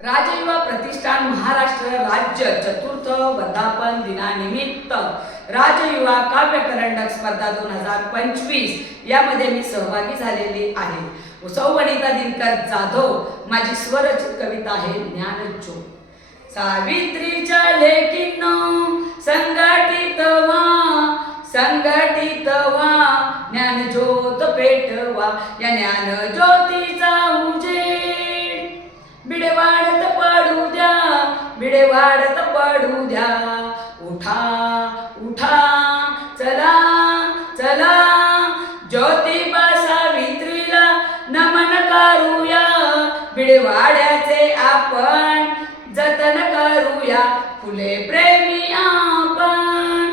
राजयुवा प्रतिष्ठान महाराष्ट्र राज्य चतुर्थ वर्धापन दिनानिमित्त राजयुवा काव्य करंडक स्पर्धा 2025 यामध्ये मी सहभागी झालेली आहे। सौ वनिता दिनकर जाधव माझी स्वरचित कविता आहे ज्ञानज्योत। सावित्रीच्या लेकींनो संघटित व्हा ज्ञानज्योत पेटवा, या ज्ञानज्योतीचा उजेड बिडे वाढत पडू द्या। उठा उठा चला चला, ज्योतिबा सावित्रीला नमन करूया, बिडेवाड्याचे आपण जतन करूया, फुले प्रेमी आपण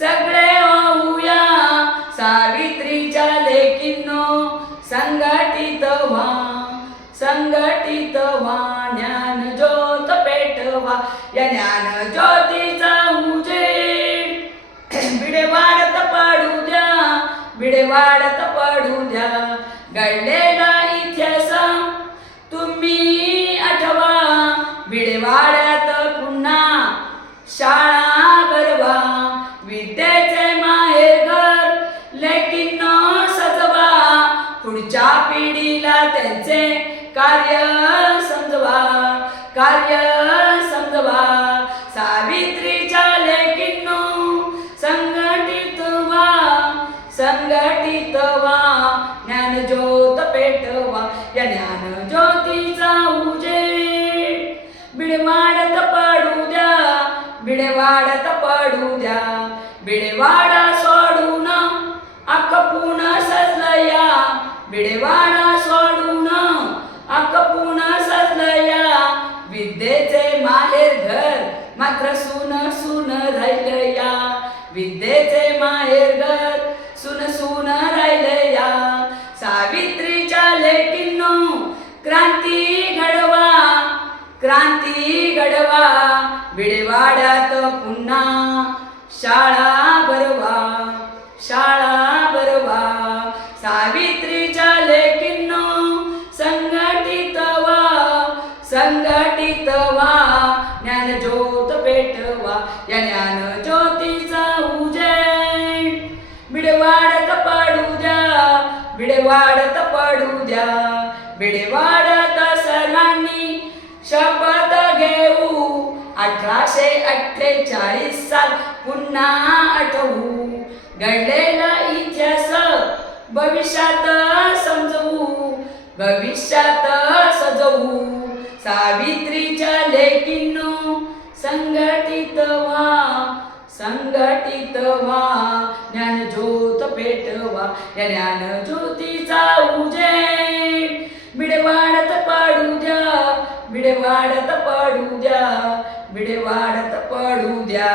सगळे होऊया। सावित्रीच्या लेकींनो संघटित व्हा ज्ञानज्योत पेटवा, या ज्ञानज्योतीचा उजेड बिडे वाढत पडू द्या। घडलेला इतिहास तुम्ही आठवा, बिडेवाड्यात पुन्हा शाळा भरवा, विद्येचे माहेरघर लेकींनो सजवा, पुढच्या पिढीला त्यांचे कार्य समजवा। सावित्रीच्या लेकींनो संघटित व्हा ज्ञानज्योत पेटवा, या ज्ञानज्योतीचा उजेड बिडे वाढत पडू द्या। बिडेवाडा सोडून अख्खं सजलया, बिडेवाडा सोडून अख्खं सजलया, विद्येचे माहेर घर मात्र सून राहिलया, विद्येचे माहेर घर सून राहिलया। सावित्रीच्या लेकींनो क्रांती घडवा, बिडेवाड्यात पुन्हा शाळा भरवा। सावित्रीच्या लेकींनो संघटित व्हा ज्ञानज्योत पेटवा, या ज्ञानज्योतीचा उजेड बिडे वाढत पडू द्या। बिडेवाड्यात सर्वांनी शपथ घेऊ, 1848 साल पुन्हा आठवू, घडलेला इतिहास भविष्यात सजवू। सावित्रीच्या लेकींनो संघटित व्हा ज्ञानज्योत पेटवा, या ज्ञानज्योतीचा उजेड बिडे वाढत पडू द्या।